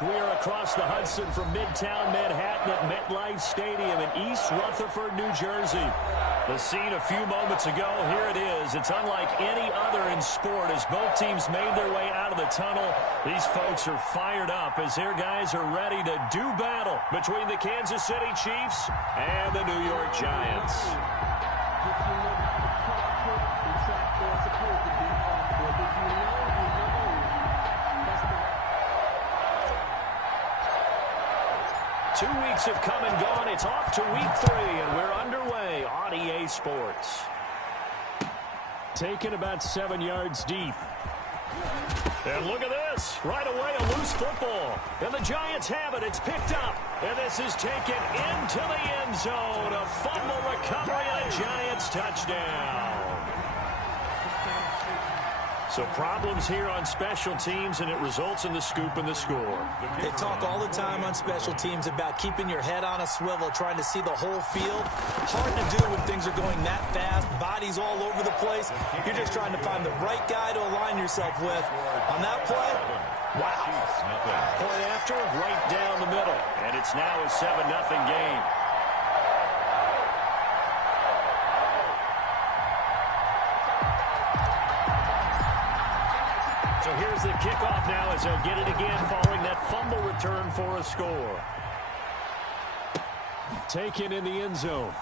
We are across the Hudson from Midtown Manhattan at MetLife Stadium in East Rutherford, New Jersey. The scene a few moments ago, here it is. It's unlike any other in sport as both teams made their way out of the tunnel. These folks are fired up as their guys are ready to do battle between the Kansas City Chiefs and the New York Giants. 2 weeks have come and gone. It's off to week 3, and we're underway on EA Sports. Taken about 7 yards deep. And look at this. Right away, a loose football. And the Giants have it. It's picked up. And this is taken into the end zone. A fumble recovery and a Giants touchdown. So problems here on special teams, and it results in the scoop and the score. They talk all the time on special teams about keeping your head on a swivel, trying to see the whole field. Hard to do when things are going that fast, bodies all over the place. You're just trying to find the right guy to align yourself with. On that play, wow. Point after, right down the middle. And it's now a 7-0 game. So here's the kickoff now as they'll get it again following that fumble return for a score. Taken in the end zone.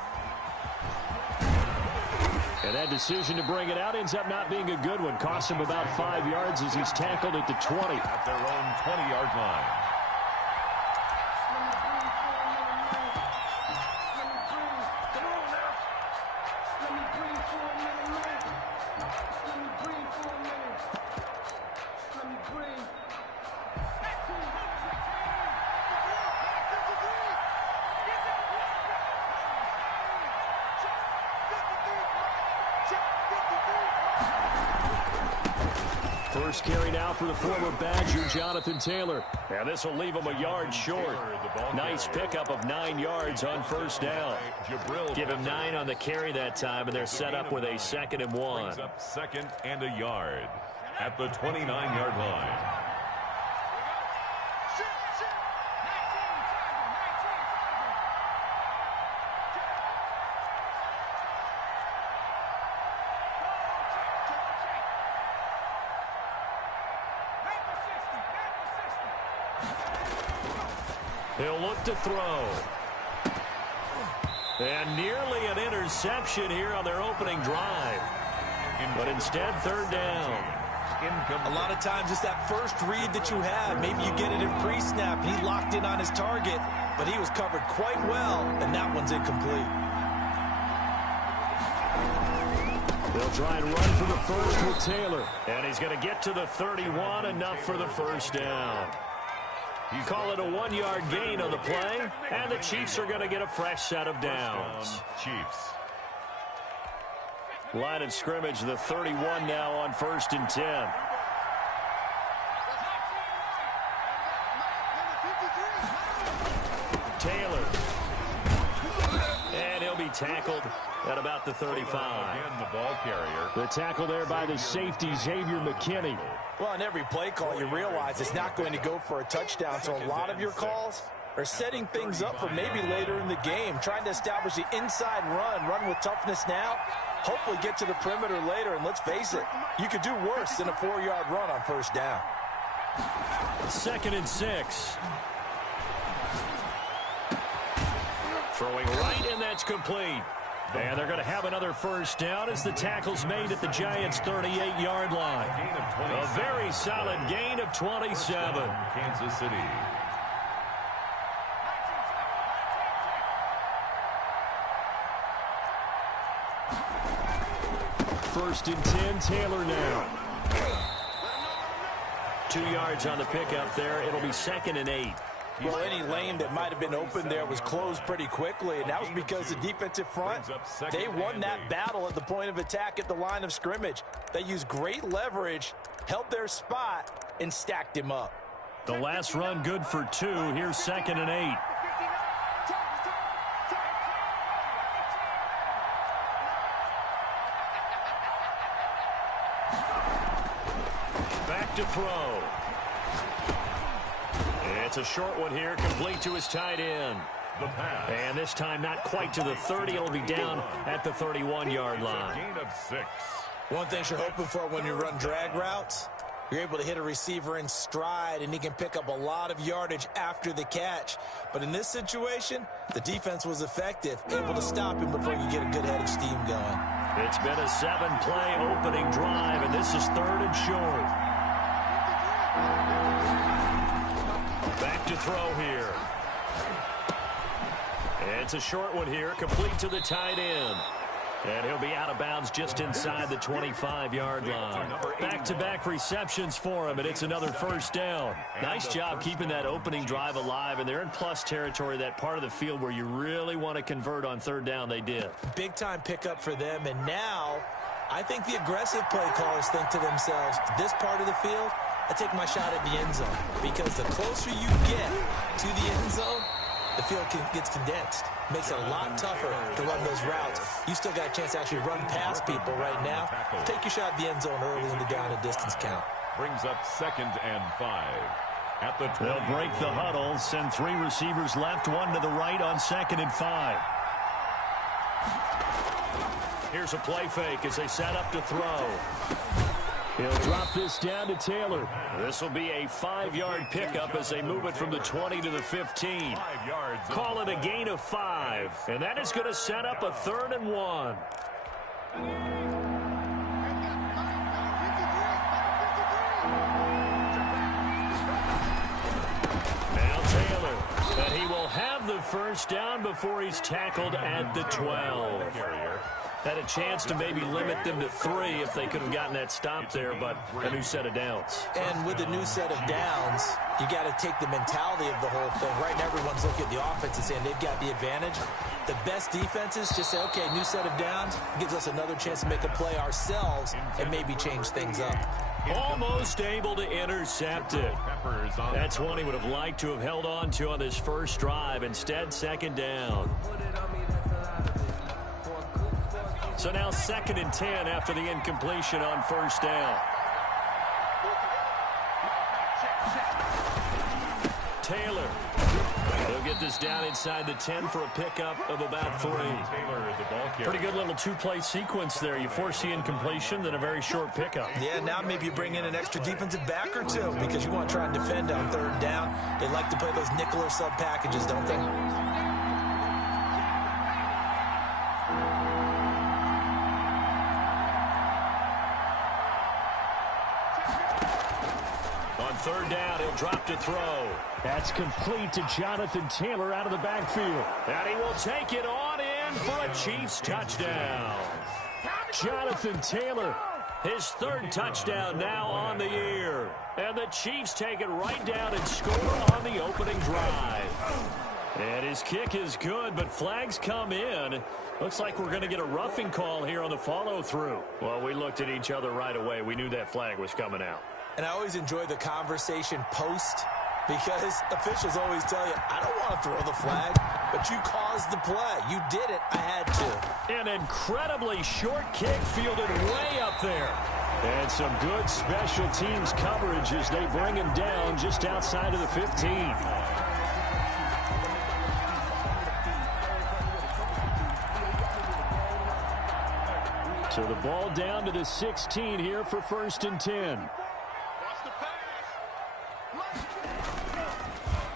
And that decision to bring it out ends up not being a good one. Costs him about 5 yards as he's tackled at the 20. At their own 20-yard line. First carry now for the former Badger, Jonathan Taylor. And this will leave him a yard short. Nice pickup of 9 yards on first down. Give him 9 on the carry that time, and they're set up with a 2nd and 1. Up 2nd and a yard at the 29-yard line. He'll look to throw. And nearly an interception here on their opening drive. But instead, 3rd down. A lot of times it's that first read that you have. Maybe you get it in pre-snap. He locked in on his target, but he was covered quite well, and that one's incomplete. They'll try and run for the first with Taylor. And he's going to get to the 31, enough for the first down. Call it a 1-yard gain on the play, and the Chiefs are going to get a fresh set of downs. Chiefs. Line of scrimmage, the 31 now on 1st and 10. Taylor. And he'll be tackled at about the 35. Again, the ball carrier. The tackle there by the safety, Xavier McKinney. Well, on every play call, you realize it's not going to go for a touchdown, so a lot of your calls are setting things up for maybe later in the game, trying to establish the inside run with toughness now, hopefully get to the perimeter later, and let's face it, you could do worse than a 4-yard run on first down. 2nd and 6. Throwing right, and that's complete. And they're going to have another first down as the tackle's made at the Giants' 38-yard line. A very solid gain of 27. Kansas City. First and 10, Taylor now. 2 yards on the pickup there. It'll be 2nd and 8. Well, any lane that might have been open there was closed pretty quickly, and that was because the defensive front, they won that battle at the point of attack at the line of scrimmage. They used great leverage, held their spot, and stacked him up. The last run good for 2. Here's 2nd and 8. Back to throw. It's It's a short one here, complete to his tight end. The pass. And this time not quite to the 30. It'll be down at the 31-yard line. Gain of 6. One thing you're hoping for when you run drag routes, you're able to hit a receiver in stride, and he can pick up a lot of yardage after the catch. But in this situation, the defense was effective, able to stop him before you get a good head of steam going. It's been a 7-play opening drive, and this is 3rd and short. Back to throw here. It's a short one here, complete to the tight end. And he'll be out of bounds just inside the 25-yard line. Back-to-back receptions for him, and it's another first down. Nice job keeping that opening drive alive, and they're in plus territory, that part of the field where you really want to convert on 3rd down. They did. Big-time pickup for them, and now I think the aggressive play callers think to themselves, this part of the field, I take my shot at the end zone, because the closer you get to the end zone, the field gets condensed. Makes it a lot tougher to run those routes. You still got a chance to actually run past people right now. Take your shot at the end zone early in the down and distance count. Brings up 2nd and 5. At the 20. They'll break the huddle, send 3 receivers left, 1 to the right on 2nd and 5. Here's a play fake as they set up to throw. He'll drop this down to Taylor. This will be a 5-yard pickup as they move it from the 20 to the 15. 5 yards. Call it a gain of 5. And that is going to set up a 3rd and 1. Now Taylor. And he will have the first down before he's tackled at the 12. Had a chance to maybe limit them to 3 if they could have gotten that stop there, but a new set of downs. And with the new set of downs, you got to take the mentality of the whole thing. Right now, everyone's looking at the offense and saying they've got the advantage. The best defenses just say, okay, new set of downs gives us another chance to make a play ourselves and maybe change things up. Almost able to intercept it. That's one he would have liked to have held on to on his first drive. Instead, 2nd down. So now 2nd and 10 after the incompletion on 1st down. Taylor. He'll get this down inside the 10 for a pickup of about 3. Pretty good little 2-play sequence there. You force the incompletion, then a very short pickup. Yeah, now maybe you bring in an extra defensive back or 2 because you want to try and defend on 3rd down. They like to play those nickel or sub packages, don't they? On 3rd down, he'll drop to throw. That's complete to Jonathan Taylor out of the backfield. And he will take it on in for a Chiefs touchdown. Jonathan Taylor, his 3rd touchdown now on the year. And the Chiefs take it right down and score on the opening drive. And his kick is good, but flags come in. Looks like we're going to get a roughing call here on the follow-through. Well, we looked at each other right away. We knew that flag was coming out. And I always enjoy the conversation post because officials always tell you, I don't want to throw the flag, but you caused the play. You did it. I had to. An incredibly short kick fielded way up there. And some good special teams coverage as they bring him down just outside of the 15. So the ball down to the 16 here for 1st and 10.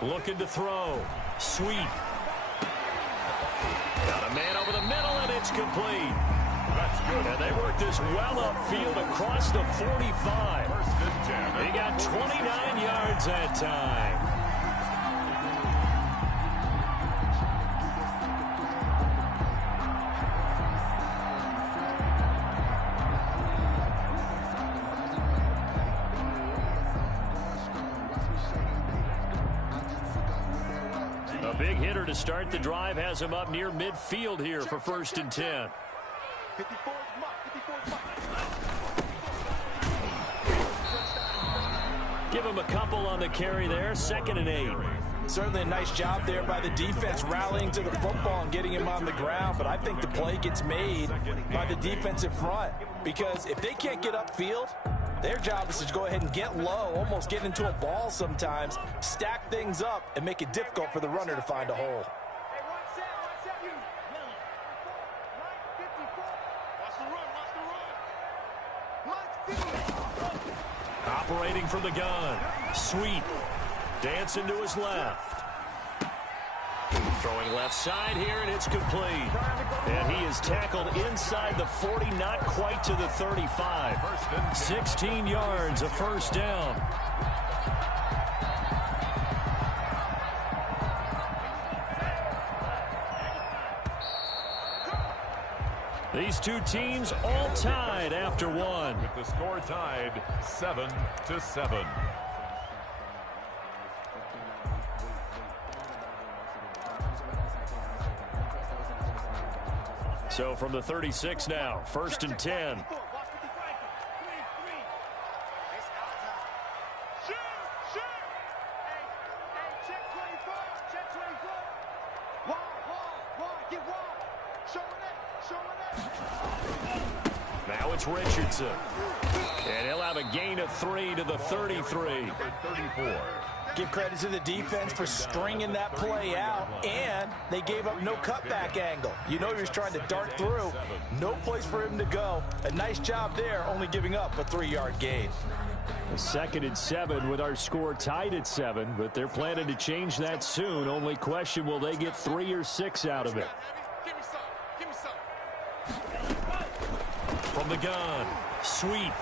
Looking to throw. Sweet. Got a man over the middle, and it's complete. That's good. And they work this well upfield across the 45. He got 29 yards that time. Big hitter to start the drive has him up near midfield here for 1st and 10. Give him a couple on the carry there, 2nd and 8. Certainly a nice job there by the defense rallying to the football and getting him on the ground, but I think the play gets made by the defensive front because if they can't get upfield, Their job is to go ahead and get low, almost get into a ball sometimes, stack things up, and make it difficult for the runner to find a hole. Operating from the gun. Sweet. Dancing to his left. Throwing left side here, and it's complete. And he is tackled inside the 40, not quite to the 35. 16 yards, a first down. These two teams all tied after one. With the score tied 7-7. So from the 36 now, 1st and 10. Now it's Richardson. And he'll have a gain of 3 to the 33. 34. Give credit to the defense for stringing that play out, and they gave up no cutback angle. You know he was trying to dart through. No place for him to go. A nice job there, only giving up a 3-yard gain. 2nd and 7 with our score tied at 7, but they're planning to change that soon. Only question, will they get 3 or 6 out of it? From the gun, Sweet.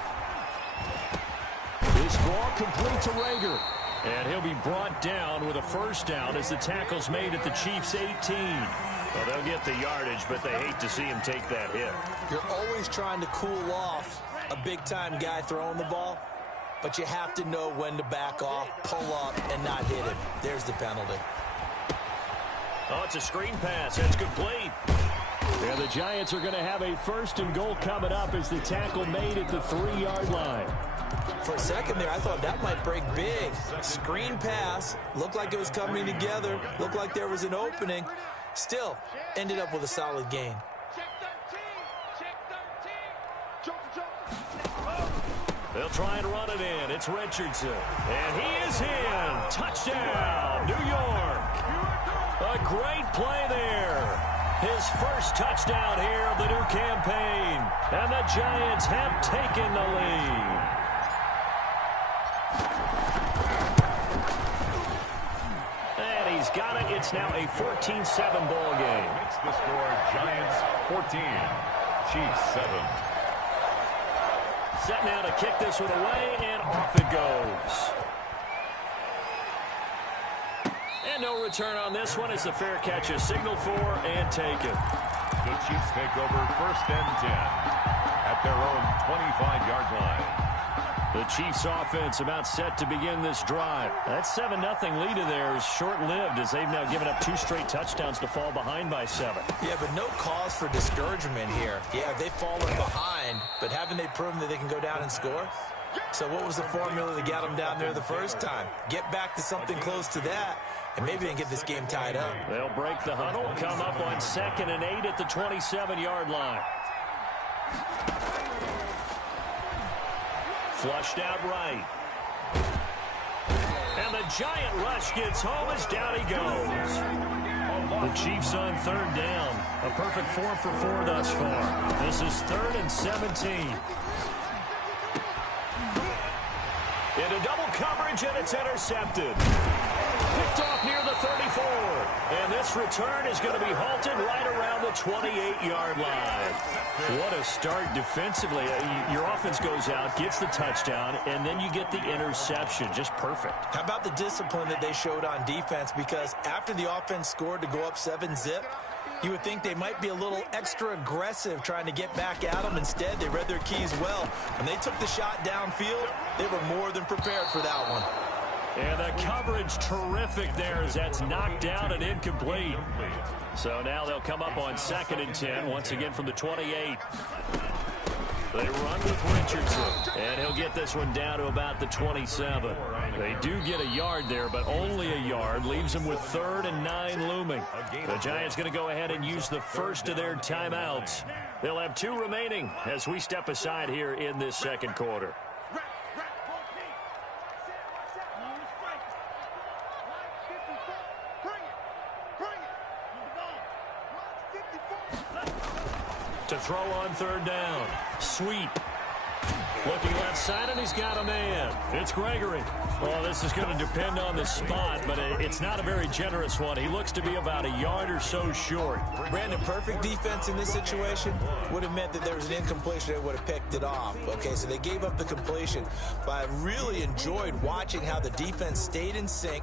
This ball complete to Rager. And he'll be brought down with a first down as the tackle's made at the Chiefs' 18. Well, they'll get the yardage, but they hate to see him take that hit. You're always trying to cool off a big-time guy throwing the ball, but you have to know when to back off, pull up, and not hit him. There's the penalty. Oh, it's a screen pass. That's complete. And the Giants are going to have a 1st and goal coming up as the tackle made at the 3-yard line. For a second there, I thought that might break big. Screen pass. Looked like it was coming together. Looked like there was an opening. Still, ended up with a solid gain. They'll try and run it in. It's Richardson. And he is in. Touchdown, New York. A great play there. His first touchdown here of the new campaign. And the Giants have taken the lead. And he's got it. It's now a 14-7 ball game. Makes the score Giants 14, Chiefs 7. Set now to kick this one away, and off it goes. And no return on this one as the fair catch is signaled for and taken. The Chiefs take over 1st and 10 at their own 25-yard line. The Chiefs offense about set to begin this drive. That 7-0 lead of theirs short-lived as they've now given up 2 straight touchdowns to fall behind by 7. Yeah, but no cause for discouragement here. Yeah, they've fallen behind, but haven't they proven that they can go down and score? So what was the formula that got them down there the first time? Get back to something close to that, and maybe they can get this game tied up. They'll break the huddle, come up on 2nd and 8 at the 27-yard line. Flushed out right. And the giant rush gets home as down he goes. The Chiefs on 3rd down. A perfect 4 for 4 thus far. This is 3rd and 17. Into double coverage, and it's intercepted. Picked off near the 34. And this return is going to be halted right around the 28-yard line. What a start defensively. Your offense goes out, gets the touchdown, and then you get the interception. Just perfect. How about the discipline that they showed on defense? Because after the offense scored to go up 7-zip, you would think they might be a little extra aggressive trying to get back at them. Instead, they read their keys well. When they took the shot downfield, they were more than prepared for that one. And the coverage terrific there as that's knocked down and incomplete. So now they'll come up on 2nd and 10, once again from the 28. They run with Richardson, and he'll get this one down to about the 27. They do get a yard there, but only a yard. Leaves them with 3rd and 9 looming. The Giants going to go ahead and use the first of their timeouts. They'll have 2 remaining as we step aside here in this 2nd quarter. To throw on third down. Sweep. Looking left side, and he's got a man. It's Gregory. Well, this is going to depend on the spot, but it's not a very generous one. He looks to be about a yard or so short. Brandon, perfect defense in this situation would have meant that there was an incompletion that would have picked it off. Okay, so they gave up the completion, but I really enjoyed watching how the defense stayed in sync,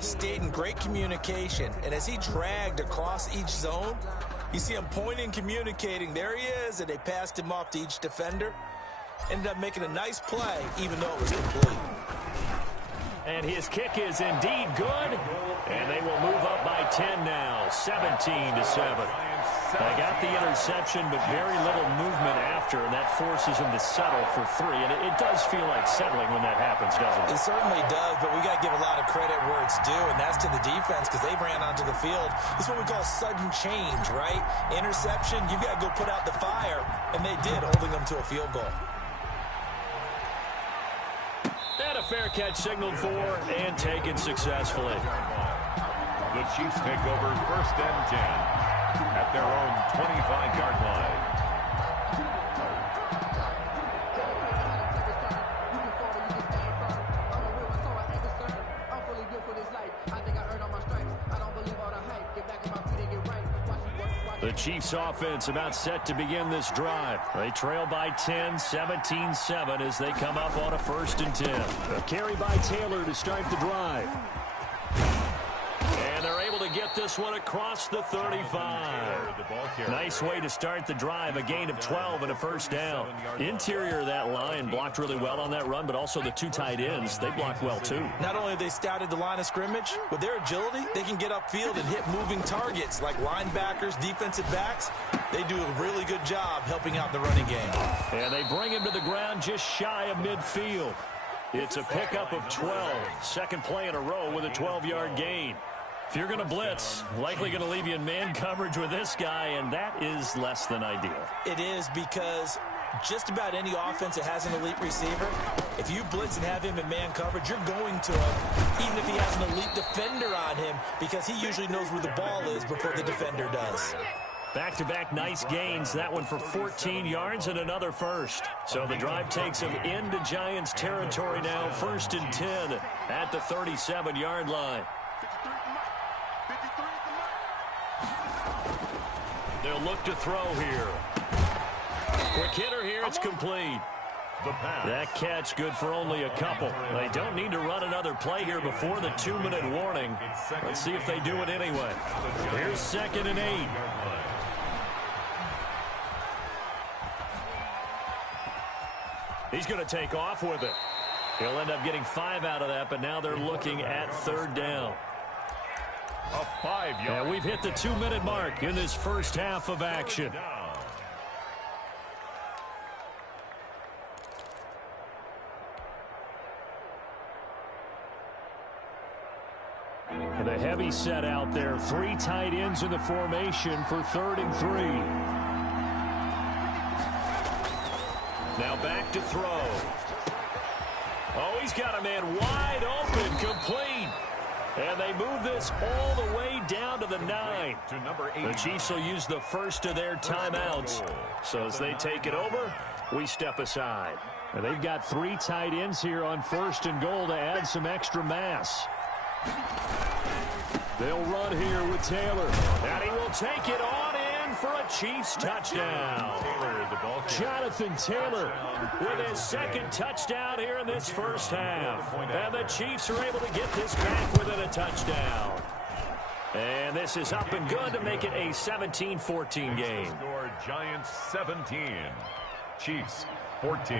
stayed in great communication, and as he dragged across each zone, you see him pointing, communicating. There he is, and they passed him off to each defender. Ended up making a nice play, even though it was complete. And his kick is indeed good. And they will move up by 10 now, 17-7. They got the interception, but very little movement after, and that forces them to settle for 3. And it does feel like settling when that happens, doesn't it? It certainly does, but we got to give a lot of credit where it's due, and that's to the defense because they ran onto the field. This is what we call sudden change, right? Interception, you've got to go put out the fire, and they did, holding them to a field goal. And a fair catch signaled for and taken successfully. The Chiefs take over 1st and 10 at their own 25-yard line. The Chiefs offense about set to begin this drive. They trail by 10, 17-7 as they come up on a 1st and 10. A carry by Taylor to start the drive. And they're able to get this one across the 35. Nice way to start the drive. A gain of 12 and a 1st down. Interior of that line blocked really well on that run, but also the 2 tight ends, they blocked well too. Not only have they scouted the line of scrimmage, with their agility, they can get upfield and hit moving targets like linebackers, defensive backs. They do a really good job helping out the running game. And they bring him to the ground just shy of midfield. It's a pickup of 12. Second play in a row with a 12-yard gain. If you're going to blitz, likely going to leave you in man coverage with this guy, and that is less than ideal. It is because just about any offense that has an elite receiver, if you blitz and have him in man coverage, you're going to him, even if he has an elite defender on him, because he usually knows where the ball is before the defender does. Back-to-back nice gains. That one for 14 yards and another 1st. So the drive takes them into Giants territory now. 1st and 10 at the 37-yard line. They'll look to throw here. Quick hitter here. It's complete. That catch good for only a couple. They don't need to run another play here before the 2-minute warning. Let's see if they do it anyway. Here's 2nd and 8. He's going to take off with it. He'll end up getting 5 out of that, but now they're looking at 3rd down. A 5-yard. And we've hit the 2-minute mark in this first half of action. And a heavy set out there. 3 tight ends in the formation for 3rd and 3. Now back to throw. Oh, he's got a man wide open, complete. And they move this all the way down to the 9. The Chiefs will use the first of their timeouts. So as they take it over, we step aside. And they've got 3 tight ends here on 1st and goal to add some extra mass. They'll run here with Taylor. And he will take it on in for a Chiefs touchdown. Jonathan Taylor with his 2nd touchdown here in this first half. And the Chiefs are able to get this back within a touchdown. And this is up and good to make it a 17-14 game. Score Giants 17, Chiefs 14.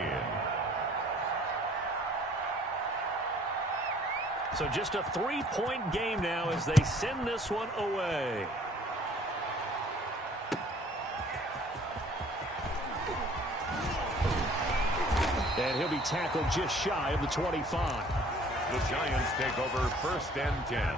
So just a 3-point game now as they send this one away. And he'll be tackled just shy of the 25. The Giants take over 1st and 10.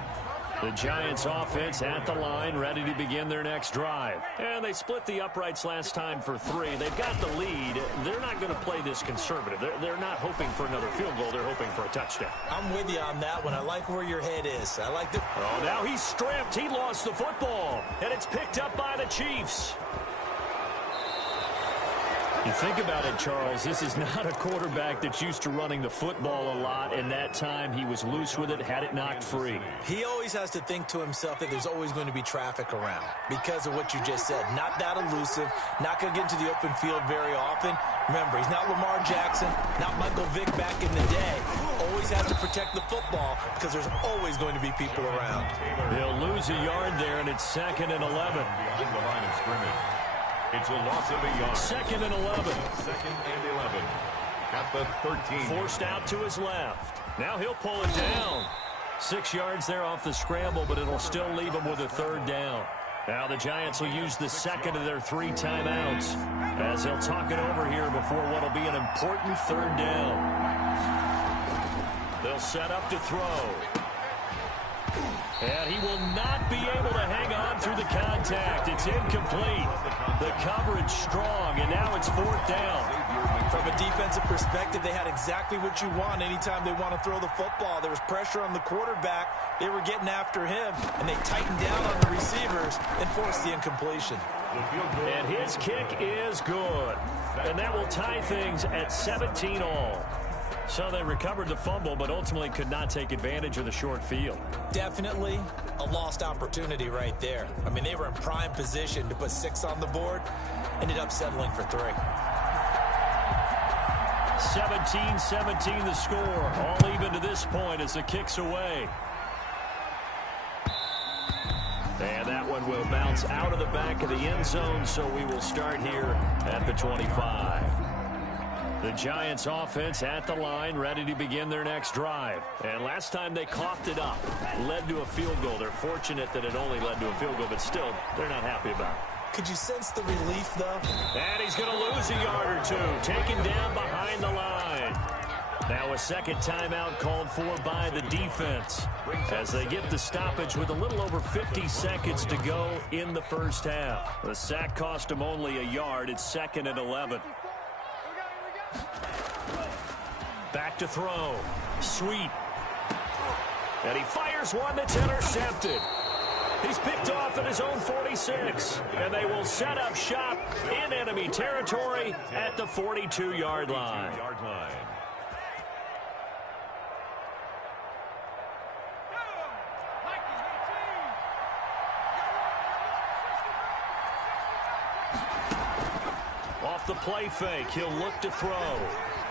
The Giants offense at the line, ready to begin their next drive. And they split the uprights last time for 3. They've got the lead. They're not going to play this conservative. They're not hoping for another field goal. They're hoping for a touchdown. I'm with you on that one. I like where your head is. I like the... Oh, now he's stripped. He lost the football. And it's picked up by the Chiefs. You think about it, Charles, this is not a quarterback that's used to running the football a lot, and that time he was loose with it, had it knocked free. He always has to think to himself that there's always going to be traffic around because of what you just said. Not that elusive, not going to get into the open field very often. Remember, he's not Lamar Jackson, not Michael Vick back in the day. Always has to protect the football because there's always going to be people around. He'll lose a yard there, and it's 2nd and 11. Beyond the line of scrimmage. It's a loss of a yard. 2nd and 11. 2nd and 11. At the 13. Forced out to his left. Now he'll pull it down. 6 yards there off the scramble, but it'll still leave him with a 3rd down. Now the Giants will use the second of their 3 timeouts as they'll talk it over here before what will be an important 3rd down. They'll set up to throw. And he will not be able to hang on through the contact. It's incomplete. The coverage strong, and now it's 4th down. From a defensive perspective, they had exactly what you want anytime they want to throw the football. There was pressure on the quarterback. They were getting after him, and they tightened down on the receivers and forced the incompletion. And his kick is good. And that will tie things at 17 all. So they recovered the fumble, but ultimately could not take advantage of the short field. Definitely a lost opportunity right there. I mean, they were in prime position to put 6 on the board. Ended up settling for 3. 17-17 the score. All even to this point as the kick's away. And that one will bounce out of the back of the end zone, so we will start here at the 25. The Giants offense at the line, ready to begin their next drive. And last time they coughed it up, led to a field goal. They're fortunate that it only led to a field goal, but still, they're not happy about it. Could you sense the relief, though? And he's going to lose a yard or 2, taken down behind the line. Now a second timeout called for by the defense as they get the stoppage with a little over 50 seconds to go in the first half. The sack cost him only a yard. It's 2nd and 11. Back to throw. Sweet. And he fires one that's intercepted. He's picked off at his own 46. And they will set up shop in enemy territory at the 42-yard line. Off the play fake, he'll look to throw.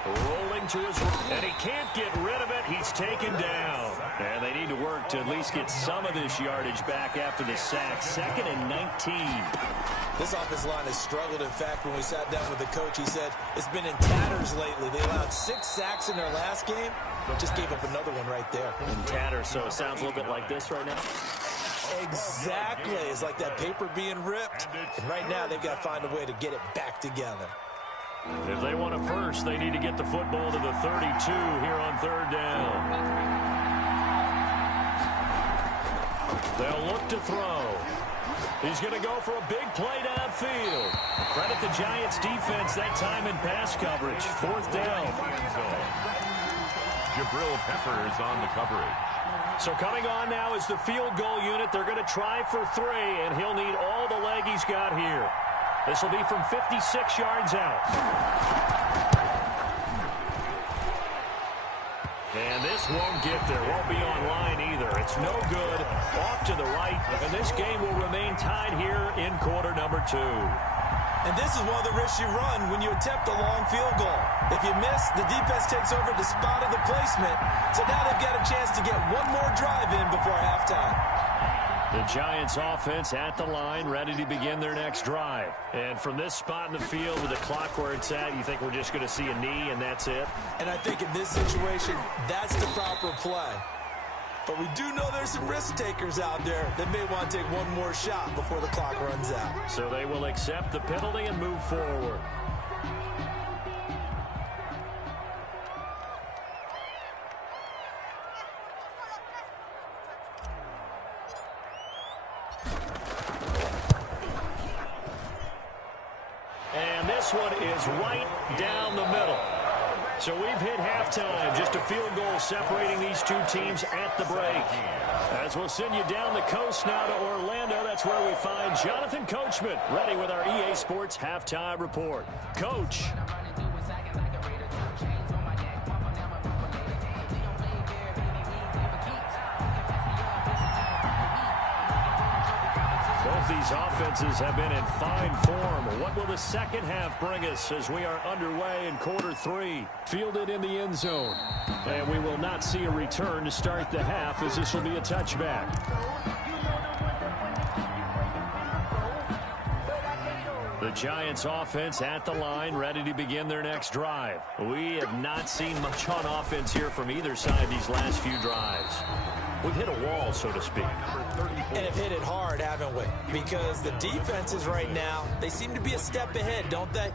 Rolling to his right, and he can't get rid of it. He's taken down. And they need to work to at least get some of this yardage back after the sack. 2nd and 19. This offensive line has struggled. In fact, when we sat down with the coach, he said it's been in tatters lately. They allowed 6 sacks in their last game. Just gave up another one right there. In tatters, so it sounds a little bit like this right now. Exactly. It's like that paper being ripped. And right now, they've got to find a way to get it back together. If they want a first, they need to get the football to the 32 here on 3rd down. They'll look to throw. He's going to go for a big play downfield. Credit the Giants defense that time in pass coverage. 4th down. Jabril Peppers on the coverage. So coming on now is the field goal unit. They're going to try for 3, and he'll need all the leg he's got here. This will be from 56 yards out. And this won't get there. Won't be on line either. It's no good. Off to the right. And this game will remain tied here in quarter number 2. And this is one of the risks you run when you attempt a long field goal. If you miss, the defense takes over the spot of the placement. So now they've got a chance to get one more drive in before halftime. The Giants offense at the line, ready to begin their next drive. And from this spot in the field with the clock where it's at, you think we're just going to see a knee and that's it? And I think in this situation, that's the proper play. But we do know there's some risk takers out there that may want to take one more shot before the clock runs out. So they will accept the penalty and move forward. And this one is right down the middle. So we've hit halftime. Just a field goal separating these two teams at the break. As we'll send you down the coast now to Orlando, that's where we find Jonathan Coachman, ready with our EA Sports Halftime Report. Coach. Both these offenses have been in fine form. What will the second half bring us as we are underway in quarter three? Fielded in the end zone. And we will not see a return to start the half, as this will be a touchback. The Giants offense at the line, ready to begin their next drive. We have not seen much on offense here from either side these last few drives. We've hit a wall, so to speak. And have hit it hard, haven't we? Because the defenses right now, they seem to be a step ahead, don't they?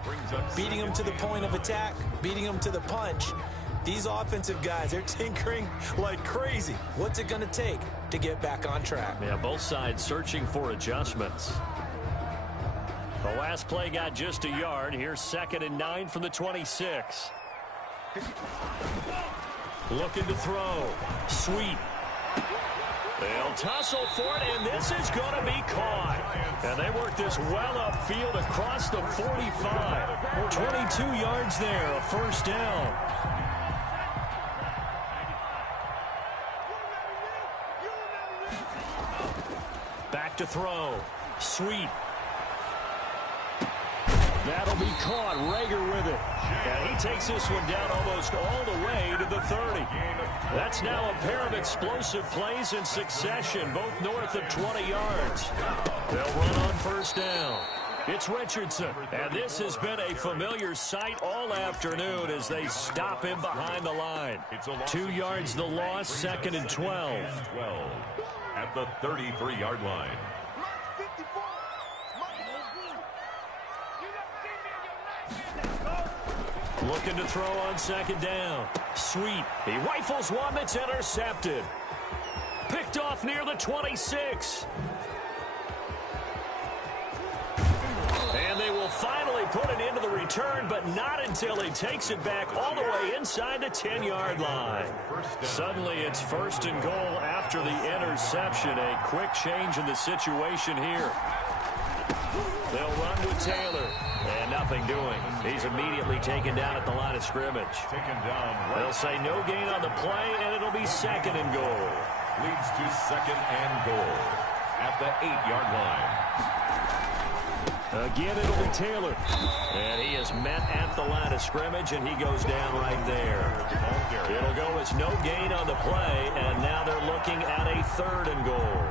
Beating them to the point of attack, beating them to the punch. These offensive guys, they're tinkering like crazy. What's it going to take to get back on track? Yeah, both sides searching for adjustments. The last play got just a yard. Here's 2nd and 9 from the 26. Looking to throw. Sweet. They'll tussle for it, and this is going to be caught. And they work this well upfield across the 45. 22 yards there, a first down. Back to throw. Sweet. That'll be caught. Rager with it. And he takes this one down almost all the way to the 30. That's now a pair of explosive plays in succession, both north of 20 yards. They'll run on first down. It's Richardson. And this has been a familiar sight all afternoon as they stop him behind the line. 2 yards the loss, 2nd and 12. At the 33-yard line. Looking to throw on 2nd down. Sweet. He rifles one that's intercepted. Picked off near the 26. And they will finally put it into the return, but not until he takes it back all the way inside the 10-yard line. Suddenly it's 1st and goal after the interception. A quick change in the situation here. They'll run with Taylor. And nothing doing. He's immediately taken down at the line of scrimmage. They'll say no gain on the play, and it'll be 2nd and goal. Leads to 2nd and goal at the 8-yard line. Again, it'll be Taylor. And he is met at the line of scrimmage, and he goes down right there. It'll go as no gain on the play, and now they're looking at a 3rd and goal.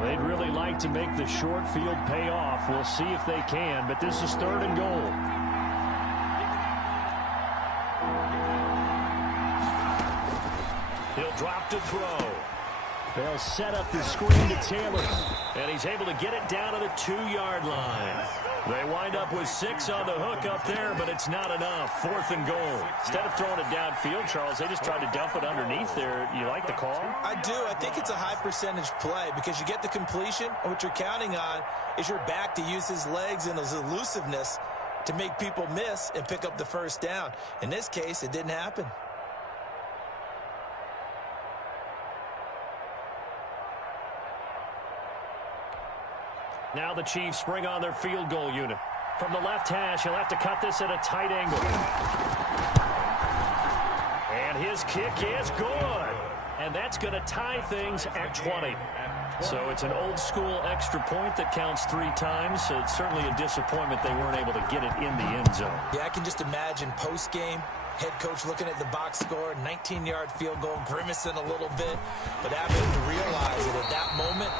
They'd really like to make the short field pay off. We'll see if they can, but this is 3rd and goal. He'll drop to throw. They'll set up the screen to Taylor, and he's able to get it down to the 2-yard line. They wind up with 6 on the hook up there, but it's not enough. 4th and goal. Instead of throwing it downfield, Charles, they just tried to dump it underneath there. You like the call? I do. I think it's a high percentage play because you get the completion, and what you're counting on is your back to use his legs and his elusiveness to make people miss and pick up the first down. In this case, it didn't happen. Now the Chiefs bring on their field goal unit. From the left hash, he'll have to cut this at a tight angle. And his kick is good. And that's going to tie things at 20. So it's an old-school extra point that counts 3 times. So it's certainly a disappointment they weren't able to get it in the end zone. Yeah, I can just imagine post-game, head coach looking at the box score, 19-yard field goal, grimacing a little bit, but having to realize that at that moment,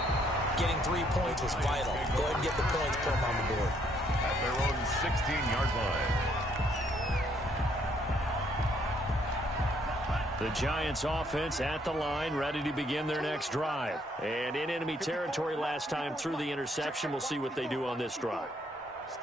getting 3 points was vital. Go ahead and get the points, put them on the board. At their own 16-yard line. The Giants offense at the line, ready to begin their next drive. And in enemy territory last time through the interception. We'll see what they do on this drive.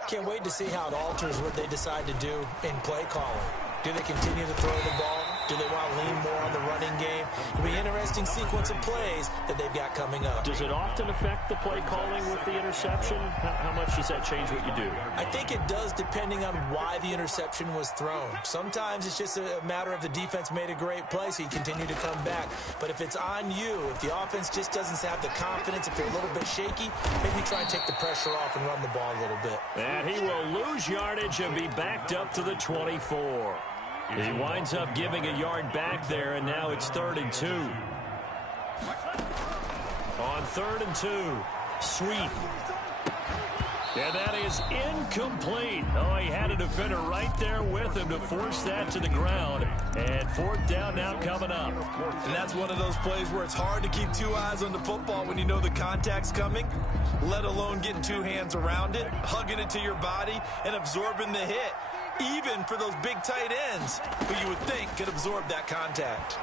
Can't wait to see how it alters what they decide to do in play calling. Do they continue to throw the ball? Do they want to lean more on the running game? It'll be an interesting sequence of plays that they've got coming up. Does it often affect the play calling with the interception? How much does that change what you do? I think it does, depending on why the interception was thrown. Sometimes it's just a matter of the defense made a great play, so you continue to come back. But if it's on you, if the offense just doesn't have the confidence, if they're a little bit shaky, maybe try and take the pressure off and run the ball a little bit. And he will lose yardage and be backed up to the 24. He winds up giving a yard back there, and now it's 3rd and 2. On 3rd and 2, Sweet. And that is incomplete. Oh, he had a defender right there with him to force that to the ground. And 4th down now coming up. And that's one of those plays where it's hard to keep two eyes on the football when you know the contact's coming, let alone getting two hands around it, hugging it to your body, and absorbing the hit, even for those big tight ends who you would think could absorb that contact.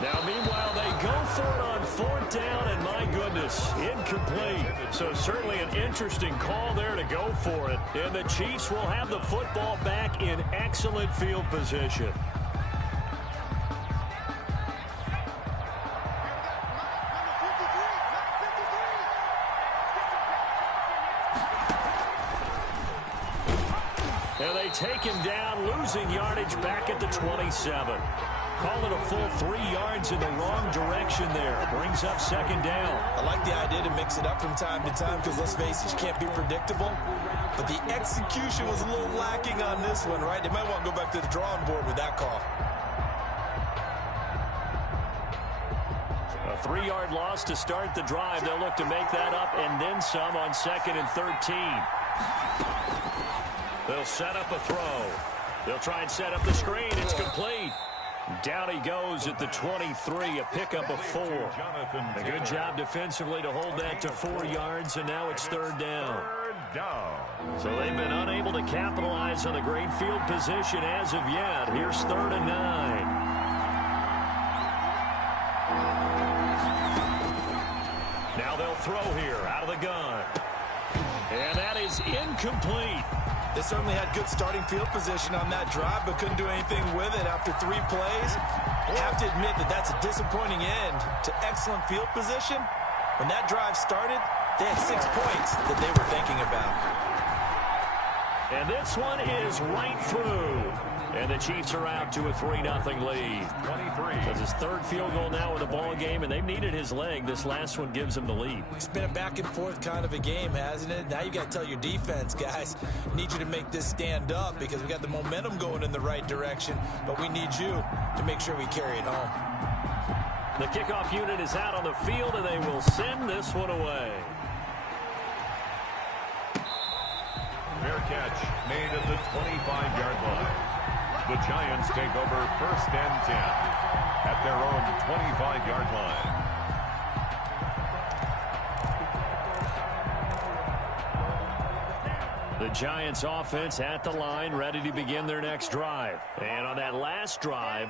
Now, meanwhile, they go for it on 4th down, and my goodness, incomplete. So certainly an interesting call there to go for it. And the Chiefs will have the football back in excellent field position. And they take him down, losing yardage back at the 27. Call it a full 3 yards in the wrong direction there. Brings up 2nd down. I like the idea to mix it up from time to time because, let's face it, you can't be predictable. But the execution was a little lacking on this one, right? They might want to go back to the drawing board with that call. A 3-yard loss to start the drive. They'll look to make that up and then some on 2nd and 13. They'll set up a throw. They'll try and set up the screen. It's complete. Down he goes at the 23, a pickup of 4. A good job defensively to hold that to 4 yards, and now it's 3rd down. So they've been unable to capitalize on a great field position as of yet. Here's 3rd and 9. Now they'll throw here out of the gun. And that is incomplete. They certainly had good starting field position on that drive, but couldn't do anything with it after 3 plays. I have to admit that that's a disappointing end to excellent field position. When that drive started, they had 6 points that they were thinking about. And this one is right through. And the Chiefs are out to a 3-0 lead. 23. That's his 3rd field goal now in the ball game, and they've needed his leg. This last one gives him the lead. It's been a back-and-forth kind of a game, hasn't it? Now you got to tell your defense, guys, need you to make this stand up because we got the momentum going in the right direction, but we need you to make sure we carry it home. The kickoff unit is out on the field, and they will send this one away. Fair catch made at the 25-yard line. The Giants take over 1st and 10 at their own 25-yard line. The Giants offense at the line, ready to begin their next drive. And on that last drive,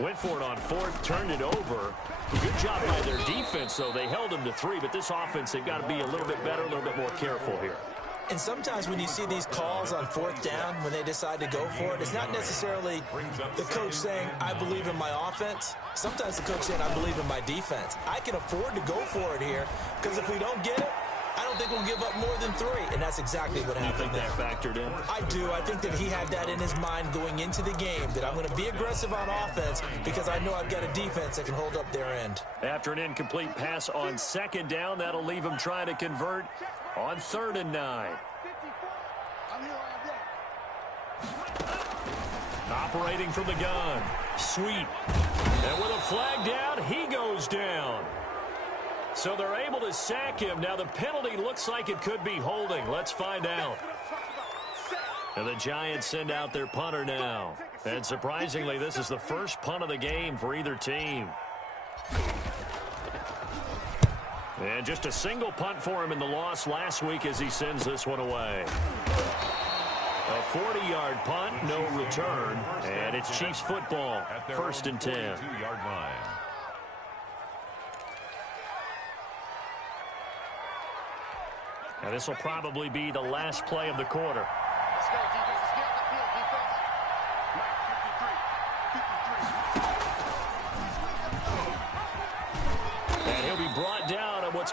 went for it on 4th, turned it over. Good job by their defense, though. They held them to 3, but this offense, they've got to be a little bit better, a little bit more careful here. And sometimes when you see these calls on 4th down, when they decide to go for it, it's not necessarily the coach saying, I believe in my offense. Sometimes the coach saying, I believe in my defense. I can afford to go for it here because if we don't get it, I don't think we'll give up more than 3. And that's exactly what happened there. You think that factored in? I do. I think that he had that in his mind going into the game, that I'm going to be aggressive on offense because I know I've got a defense that can hold up their end. After an incomplete pass on 2nd down, that'll leave him trying to convert on 3rd and 9. Operating from the gun. Sweet. And with a flag down, he goes down. So they're able to sack him. Now the penalty looks like it could be holding. Let's find out. And the Giants send out their punter now. And surprisingly, this is the first punt of the game for either team. And just a single punt for him in the loss last week as he sends this one away. A 40-yard punt, no return. And it's Chiefs football, 1st and 10. 2-yard line. And this will probably be the last play of the quarter. Let's go, defense. Let's get off the field, defense.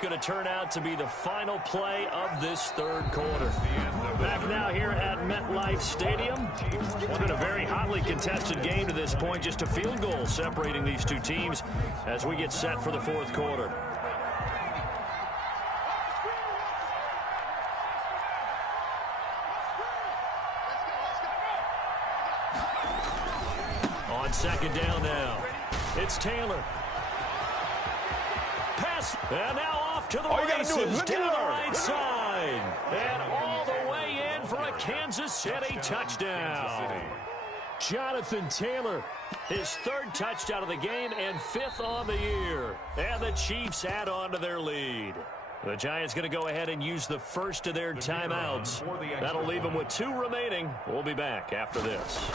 going to turn out to be the final play of this third quarter. Back now here at MetLife Stadium. It's been a very hotly contested game to this point. Just a field goal separating these two teams as we get set for the fourth quarter. On second down now, it's Taylor. Pass, and now off to the races down the right side. And all the way in for a Kansas City touchdown. Jonathan Taylor, his third touchdown of the game and fifth on the year. And the Chiefs add on to their lead. The Giants going to go ahead and use the first of their timeouts. That'll leave them with 2 remaining. We'll be back after this.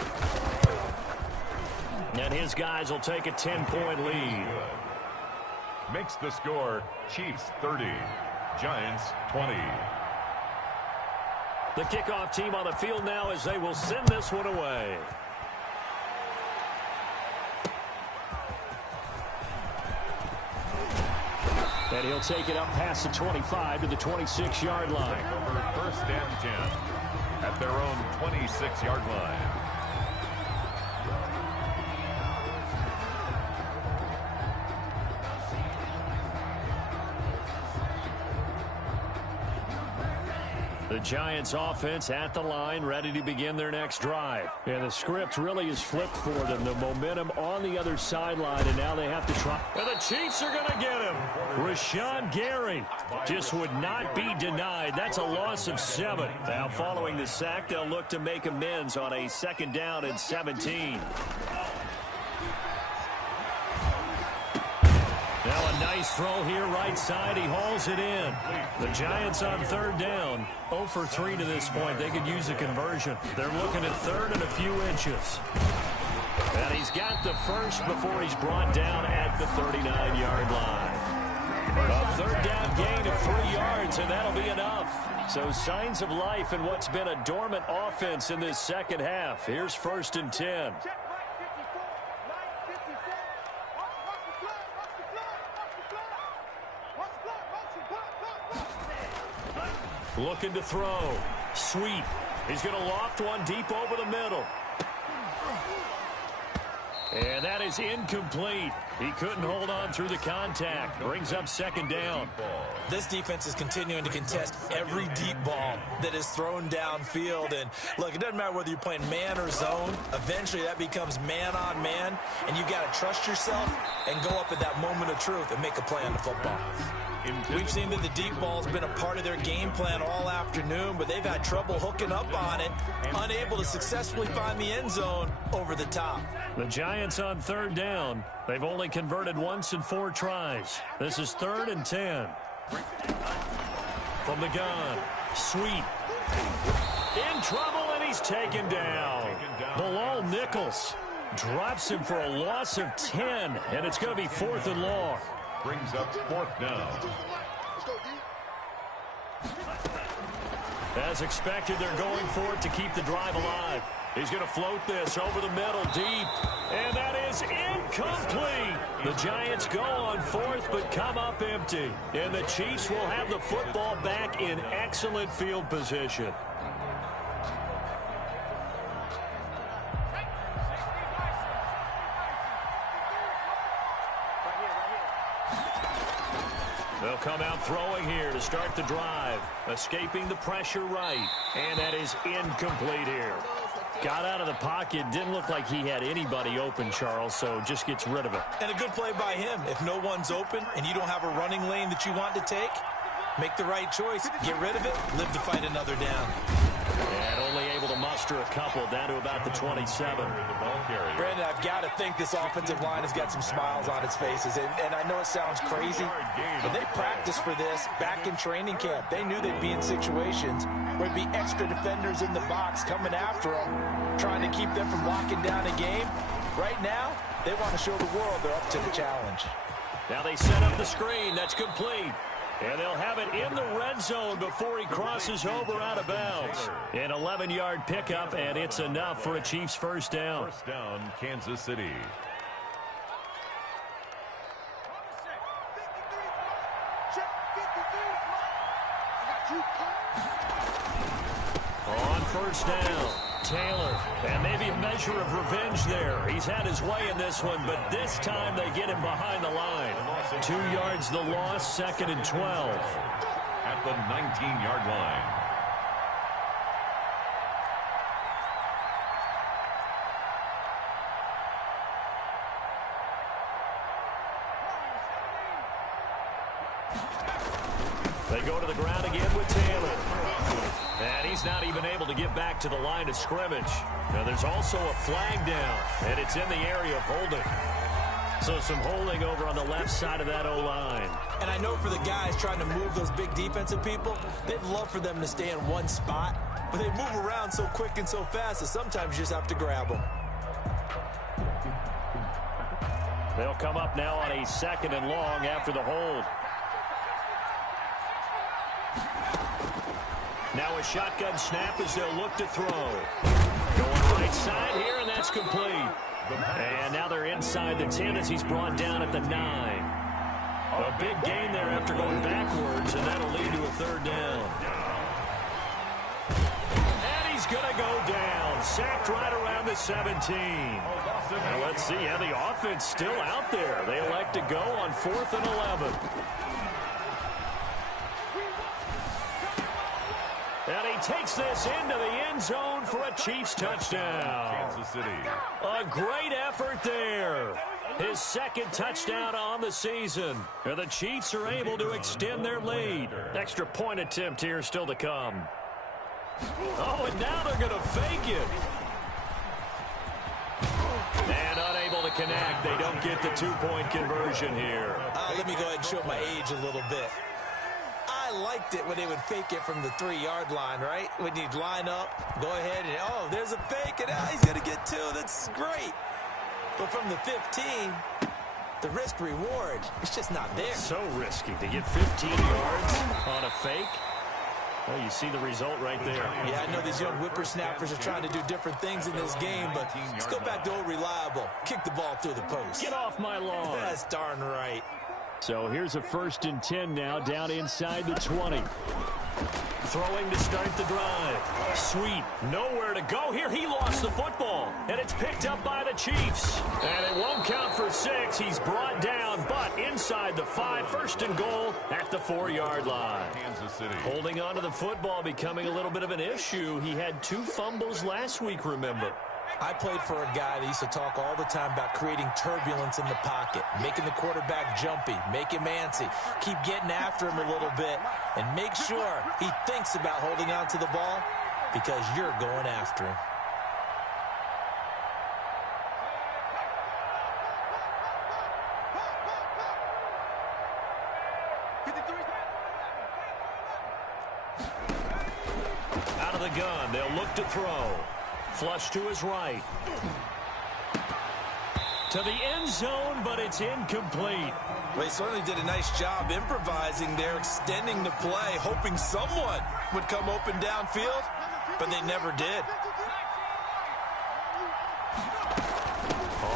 And his guys will take a 10-point lead. Makes the score Chiefs 30, Giants 20. The kickoff team on the field now as they will send this one away. And he'll take it up past the 25 to the 26-yard line. Over first and 10 at their own 26-yard line. The Giants offense at the line, ready to begin their next drive. And the script really is flipped for them. The momentum on the other sideline, and now they have to try. And the Chiefs are going to get him. Rashawn Gary just would not be denied. That's a loss of 7. Now following the sack, they'll look to make amends on a 2nd down and 17. Now a nice throw here right side. He hauls it in. The Giants on 3rd down. 0 for 3 to this point. They could use a conversion. They're looking at 3rd and a few inches. And he's got the first before he's brought down at the 39-yard line. A 3rd down gain of 3 yards, and that'll be enough. So signs of life in what's been a dormant offense in this second half. Here's 1st and 10. Looking to throw. Sweet. He's going to loft one deep over the middle. And that is incomplete. He couldn't hold on through the contact. Brings up 2nd down. This defense is continuing to contest every deep ball that is thrown downfield. And look, it doesn't matter whether you're playing man or zone. Eventually that becomes man on man. And you've got to trust yourself and go up at that moment of truth and make a play on the football. We've seen that the deep ball has been a part of their game plan all afternoon, but they've had trouble hooking up on it, unable to successfully find the end zone over the top. The Giants on 3rd down. They've only converted once in 4 tries. This is 3rd and 10. From the gun, Sweet. In trouble, and he's taken down. Bilal Nichols drops him for a loss of 10, and it's going to be 4th and long. Brings up 4th down. As expected, they're going for it to keep the drive alive. He's going to float this over the middle deep. And that is incomplete. The Giants go on 4th but come up empty. And the Chiefs will have the football back in excellent field position. They'll come out throwing here to start the drive. Escaping the pressure right. And that is incomplete here. Got out of the pocket. Didn't look like he had anybody open, Charles, so just gets rid of it. And a good play by him. If no one's open and you don't have a running lane that you want to take, make the right choice. Get rid of it. Live to fight another down. And only able to muster a couple down to about the 27. Brandon, I've got to think this offensive line has got some smiles on its faces. And I know it sounds crazy, but they practiced for this back in training camp. They knew they'd be in situations where there'd be extra defenders in the box coming after them, trying to keep them from locking down a game. Right now, they want to show the world they're up to the challenge. Now they set up the screen. That's complete. And they'll have it in the red zone before he crosses over out of bounds. An 11-yard pickup, and it's enough for a Chiefs first down. First down, Kansas City. first down. Taylor, and maybe a measure of revenge there. He's had his way in this one, but this time they get him behind the line. 2 yards the loss, 2nd and 12. At the 19-yard line. They go to the ground again with Taylor. And he's not even able to get back to the line of scrimmage. Now there's also a flag down, and it's in the area of holding. So some holding over on the left side of that O-line. And I know for the guys trying to move those big defensive people, they'd love for them to stay in one spot. But they move around so quick and so fast that sometimes you just have to grab them. They'll come up now on a 2nd and long after the hold. Now a shotgun snap as they'll look to throw. Going right side here, and that's complete. And now they're inside the 10 as he's brought down at the 9. A big gain there after going backwards, and that'll lead to a 3rd down. And he's going to go down. Sacked right around the 17. Now let's see how the offense still out there. They elect to go on 4th and 11. And he takes this into the end zone for a Chiefs touchdown. Kansas City. A great effort there. His 2nd touchdown on the season. And the Chiefs are able to extend their lead. Extra point attempt here still to come. Oh, and now they're going to fake it. And unable to connect. They don't get the 2-point conversion here. Let me go ahead and show my age a little bit. I liked it when they would fake it from the 3-yard line, right? When you'd line up, go ahead, and oh, there's a fake, and he's going to get 2. That's great. But from the 15, the risk-reward, it's just not there. So risky to get 15 yards on a fake. Well, you see the result right there. Yeah, I know these young whippersnappers are trying to do different things in this game, but let's go back to old reliable. Kick the ball through the post. Get off my lawn. That's darn right. So here's a 1st and 10 now, down inside the 20. Throwing to start the drive. Sweet. Nowhere to go here. He lost the football. And it's picked up by the Chiefs. And it won't count for 6. He's brought down, but inside the 5. 1st and goal at the 4-yard line. Kansas City. Holding on to the football becoming a little bit of an issue. He had 2 fumbles last week, remember. I played for a guy that used to talk all the time about creating turbulence in the pocket, making the quarterback jumpy, make him antsy, keep getting after him a little bit, and make sure he thinks about holding on to the ball because you're going after him. Out of the gun, they'll look to throw. Flush to his right. To the end zone, but it's incomplete. Well, he certainly did a nice job improvising there, extending the play, hoping someone would come open downfield, but they never did.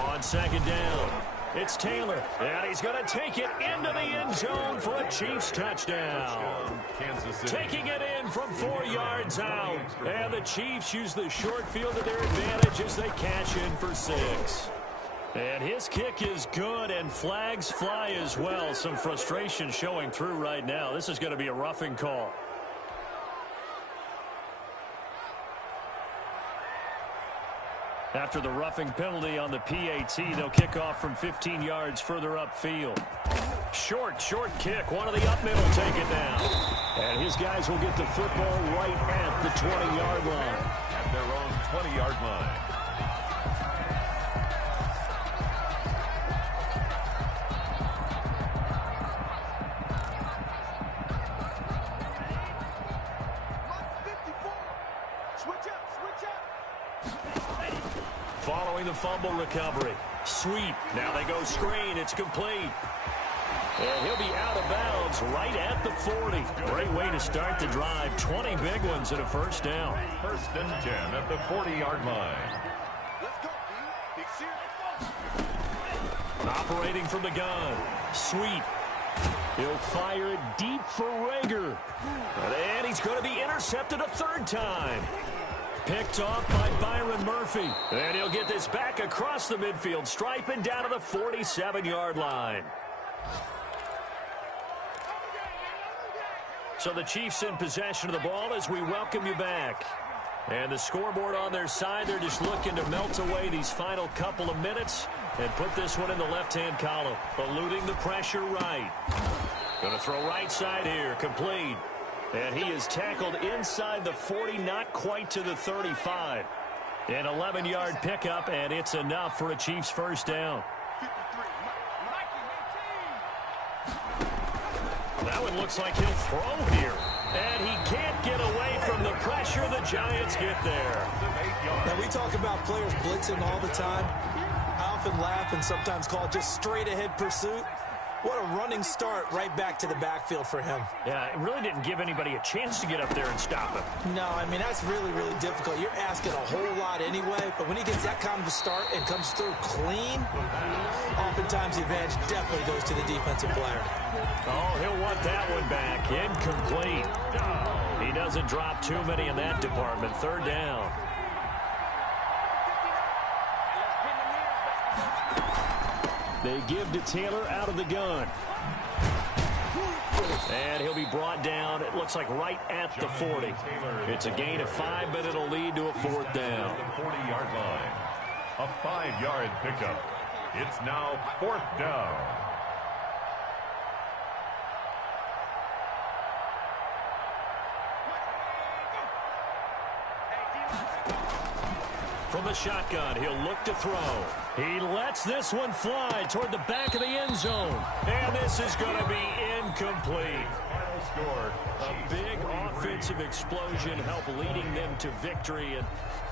On 2nd down, it's Taylor, and he's going to take it into the end zone for a Chiefs touchdown. Kansas City. Taking it in from 4 yards out, and the Chiefs use the short field to their advantage as they cash in for 6. And his kick is good, and flags fly as well. Some frustration showing through right now. This is going to be a roughing call. After the roughing penalty on the PAT, they'll kick off from 15 yards further upfield. Short kick. One of the up middle take it down. And his guys will get the football right at the 20-yard line. At their own 20-yard line. Following the fumble recovery. Sweep. Now they go screen. It's complete. And he'll be out of bounds right at the 40. Great way to start the drive. 20 big ones and a 1st down. 1st and 10 at the 40-yard line. Operating from the gun. Sweep. He'll fire it deep for Rager. And he's going to be intercepted a 3rd time. Picked off by Byron Murphy. And he'll get this back across the midfield stripe and down to the 47-yard line. So the Chiefs in possession of the ball as we welcome you back. And the scoreboard on their side, they're just looking to melt away these final couple of minutes and put this one in the left-hand column, eluding the pressure right. Going to throw right side here, complete. And he is tackled inside the 40, not quite to the 35. An 11-yard pickup, and it's enough for a Chiefs first down. That one looks like he'll throw here. And he can't get away from the pressure. The Giants get there. Now, we talk about players blitzing all the time. I often laugh and sometimes call it just straight-ahead pursuit. What a running start right back to the backfield for him. Yeah, it really didn't give anybody a chance to get up there and stop him. No, I mean, that's really, really difficult. You're asking a whole lot anyway, but when he gets that kind of a start and comes through clean, oftentimes the advantage definitely goes to the defensive player. Oh, he'll want that one back. Incomplete. He doesn't drop too many in that department. Third down. They give to Taylor out of the gun. And he'll be brought down, it looks like right at the 40. It's a gain of 5, but it'll lead to a fourth down. The 40-yard line. A 5-yard pickup. It's now fourth down. From the shotgun, he'll look to throw. He lets this one fly toward the back of the end zone. And this is going to be incomplete. Final score. A big offensive explosion helped leading them to victory. And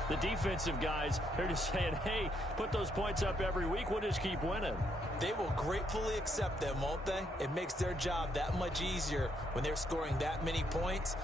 the defensive guys, they're just saying, hey, put those points up every week. We'll just keep winning. They will gratefully accept them, won't they? It makes their job that much easier when they're scoring that many points.